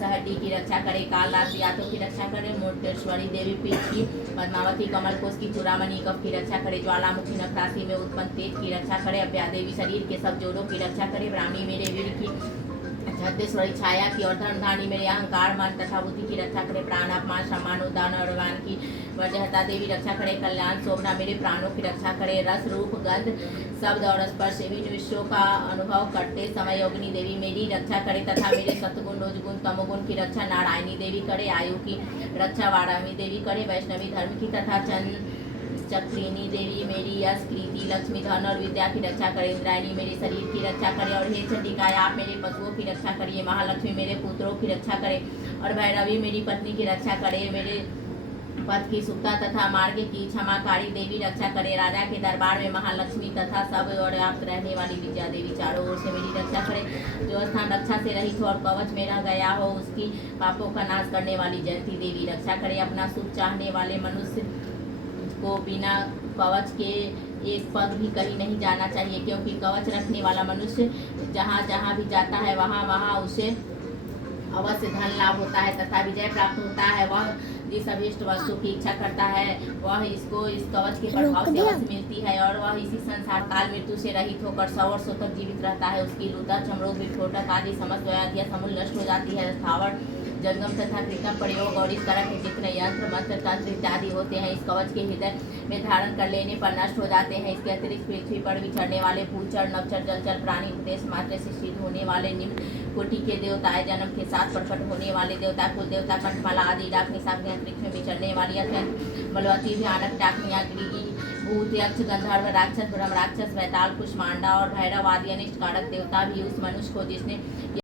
सहटी की रक्षा करे, काल रात्रि यातों की रक्षा करे, मुंडेश्वरी देवी पीठ की, पद्मावती कमल कोश की, चूड़ामणि कफ की रक्षा करे, ज्वालामुखी नखराशि में उत्पन्न तेज की रक्षा करे, अभ्या देवी शरीर के सब जोड़ों की रक्षा करे, ब्राह्मणी मेरे वीर की, छत्तीसवरी छाया की और धर्मधानी मेरे अहंकार मन तथा बुद्धि की रक्षा करे, प्राण अपमान सम्मान उदान और अवमान की वजहता देवी रक्षा करे, कल्याण शोभना मेरे प्राणों की रक्षा करे, रस रूप गंध शब्द और स्पर्श विभिन्न विषयों का अनुभव करते समय योगिनी देवी मेरी रक्षा करे तथा मेरे सतगुण रजगुण तमोगुण की रक्षा नारायणी देवी करे, आयु की रक्षा वारामी देवी करे, वैष्णवी धर्म की तथा चंद चक्रिनी देवी मेरी यश कृति लक्ष्मी धन और विद्या की रक्षा करे, इंद्रायणी मेरे शरीर की रक्षा करे, और हे चंडिकाएं आप मेरे पशुओं की रक्षा करिए, महालक्ष्मी मेरे पुत्रों की रक्षा करे, और भैरवी मेरी पत्नी की रक्षा करे, मेरे पद की सुखता तथा मार्ग की क्षमाकारी देवी रक्षा करे, राजा के दरबार में महालक्ष्मी तथा सब और आप रहने वाली विद्या देवी चारों ओर से मेरी रक्षा करे, जो स्थान रक्षा से रहित हो और कवच में रह गया हो उसकी पापों का नाश करने वाली जयंती देवी रक्षा करे, अपना सुख चाहने वाले मनुष्य को बिना कवच के एक पग भी कहीं नहीं जाना चाहिए, क्योंकि कवच रखने वाला मनुष्य जहाँ जहाँ भी जाता है वहाँ वहाँ उसे अवश्य धन लाभ होता है तथा विजय प्राप्त होता है। वह जिस अभीष्ट वस्तु की इच्छा करता है वह इसको इस कवच के प्रभाव से अवश्य मिलती है, और वह इसी संसार काल मृत्यु से रहित होकर 100 वर्षों तक जीवित रहता है। उसकी लूता चमरोग विस्फोटक आदि समस्त व्याधियां समूल नष्ट हो जाती है। स्थावर जंगम तथा कृत्रिम प्रयोग और इस तरह के जितने यंत्र मंत्र तंत्र इत्यादि होते हैं इस कवच के हृदय में धारण कर लेने पर नष्ट हो जाते हैं। इसके अतिरिक्त पृथ्वी पर विचरने वाले भूचर नवचर जलचर प्राणी उपदेश मात्र से सिद्ध होने वाले निम्न कोटि के देवताएं, जन्म के साथ प्रकट होने वाले देवता, कुल देवता, कंठमाला आदि डाकनी साकनी अंतरिक्ष में विचरने वाली अत्यंत बलवती भयानक डाकनियां, गृगी भूत यक्ष गंधर्व राक्षस ब्रह्म राक्षस वैताल कुष्मांडा और भैरव आदि अनिष्ट कारक देवता भी उस मनुष्य को जिसने